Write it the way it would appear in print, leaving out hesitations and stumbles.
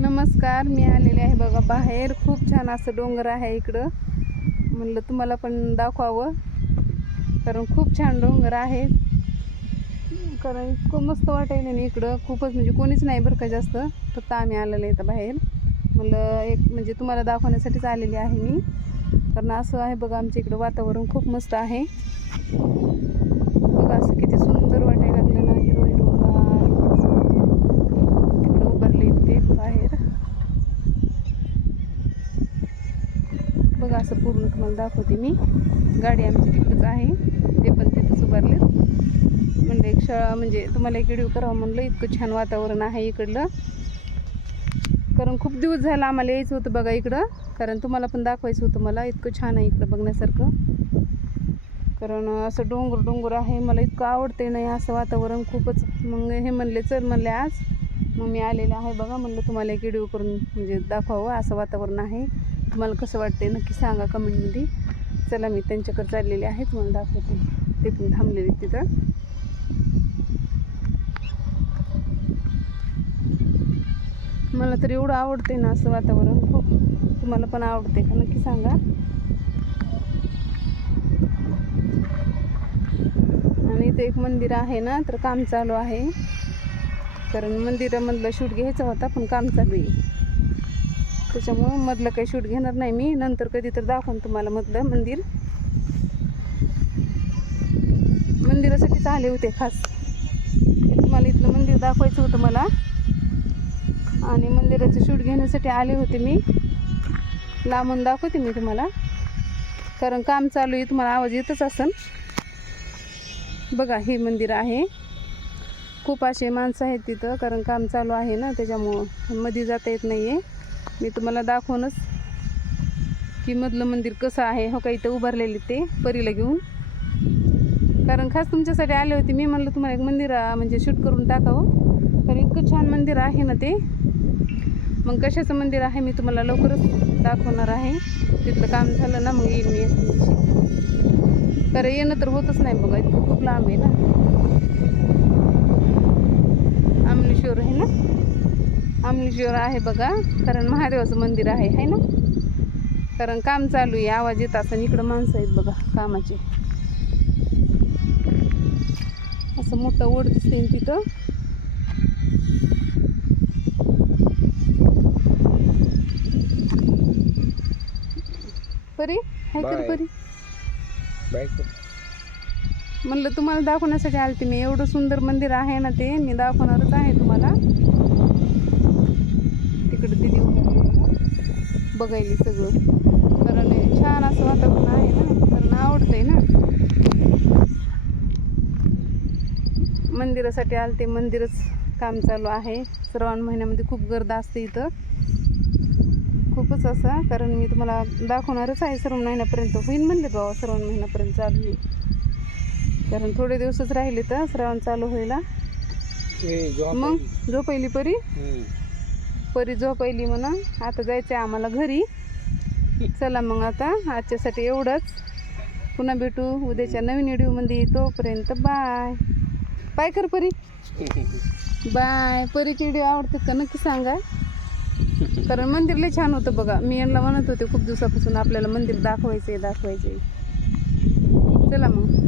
नमस्कार, मी आलेले आहे बघा बाहेर. खूप छान असं डोंगर आहे इकडं. म्हणलं तुम्हाला पण दाखवावं, कारण खूप छान डोंगर आहे. कारण इतकं मस्त वाटायला नाही इकडं. खूपच म्हणजे कोणीच नाही बरं का जास्त, फक्त आम्ही आलेलो आहे इथं बाहेर. म्हणलं एक म्हणजे तुम्हाला दाखवण्यासाठीच आलेली आहे मी. कारण असं आहे बघा, आमच्या इकडं वातावरण खूप मस्त आहे बघा. असं किती सुंदर वाटायला लागलं ना, हिरवं हिरवंगार. तिकडं उभारले ते बाहेर बघा. असं पूर्ण तुम्हाला दाखवते मी. गाडी आमची तिकडंच आहे, ते पण तिथंच उभारलेत. म्हणलं एक शाळा म्हणजे तुम्हाला एक व्हिडिओ करावं म्हणलं. इतकं छान वातावरण आहे इकडलं. कारण खूप दिवस झाला आम्हाला यायचं होतं बघा इकडं, कारण तुम्हाला पण दाखवायचं होतं मला. इतकं छान आहे इकडं बघण्यासारखं. कारण असं डोंगर डोंगर आहे, मला इतकं आवडते नाही असं वातावरण खूपच. मग हे म्हणले चल म्हणले आज, मग मी आलेले आहे बघा. म्हणलं तुम्हाला एक व्हिडिओ करून म्हणजे दाखवावं. असं वातावरण आहे. तुम्हाला कसं वाटते नक्की सांगा कमेंटमध्ये. चला मी त्यांच्याकडे चाललेले आहे, तुम्हाला दाखवते. ते पण थांबलेले तिथं. मला तर एवढं आवडते ना असं वातावरण खूप. तुम्हाला पण आवडते का नक्की सांगा. आणि इथे एक मंदिर आहे ना, तर काम चालू आहे. कारण मंदिरामधलं शूट घ्यायचा होता, पण काम चालू आहे. त्याच्यामुळं मधलं काही शूट घेणार नाही मी. नंतर कधी तर दाखवून तुम्हाला मधलं मंदिर. मंदिरासाठीच आले होते खास. तुम्हाला इथलं मंदिर दाखवायचं होतं मला, आणि मंदिराचं शूट घेण्यासाठी आले होते मी. लांबून दाखवते मी तुम्हाला, कारण काम चालू आहे. तुम्हाला आवाज येतच असेल बघा. हे मंदिर आहे. खूप असे माणसं आहेत तिथं, कारण काम चालू आहे ना, त्याच्यामुळं मध्ये जाता येत नाही आहे. मी तुम्हाला दाखवूनच की मधलं मंदिर कसं आहे. हो का, इथं उभारलेले ते परीला घेऊन. कारण खास तुमच्यासाठी आले होते मी. म्हणलं तुम्हाला एक मंदिर म्हणजे शूट करून टाकावं, कारण इतकं छान मंदिर आहे ना ते. मग कशाचं मंदिर आहे मी तुम्हाला लवकरच दाखवणार आहे. तिथलं काम झालं ना मग येईल मी एक दिवशी. कारण येणं तर होतच नाही बघा, इतकं खूप लांब आहे ना. अमलेश्वर आहे ना, अमलेश्वर आहे बघा. कारण महादेवाचं मंदिर आहे ना. कारण काम चालू आहे, आवाज येत असं. इकडं माणसं आहेत बघा कामाचे. असं मोठं ओढ दिसते तिथं. परी हाय कर परी. म्हणलं तुम्हाला दाखवण्यासाठी आलते मी. एवढं सुंदर मंदिर आहे ना ते, मी दाखवणारच आहे तुम्हाला. तिकडं दिदी बघायली सगळं. कारण छान असं वातावरण आहे ना, कारण आवडतंय ना. मंदिरासाठी आलते. मंदिरच काम चालू आहे. श्रावण महिन्यामध्ये खूप गर्दी असते इथं, खूपच असा. कारण मी तुम्हाला दाखवणारच आहे. श्रावण महिन्यापर्यंत होईल म्हणले बाबा, श्रावण महिन्यापर्यंत चालू होईल. कारण थोडे दिवसच राहिले तर श्रावण चालू व्हायला. मग झोपायली परी. परी झोपायली म्हणा. आता जायचं आहे आम्हाला घरी. चला मग आता आजच्यासाठी एवढंच. पुन्हा भेटू उद्याच्या नवीन व्हिडिओमध्ये. तोपर्यंत बाय बाय कर परी. बाय. परीची व्हिडिओ आवडतात का नक्की सांगा. कारण मंदिर लय छान होतं बघा. मी यांना म्हणत होते खूप दिवसापासून आपल्याला मंदिर दाखवायचे. चला मग.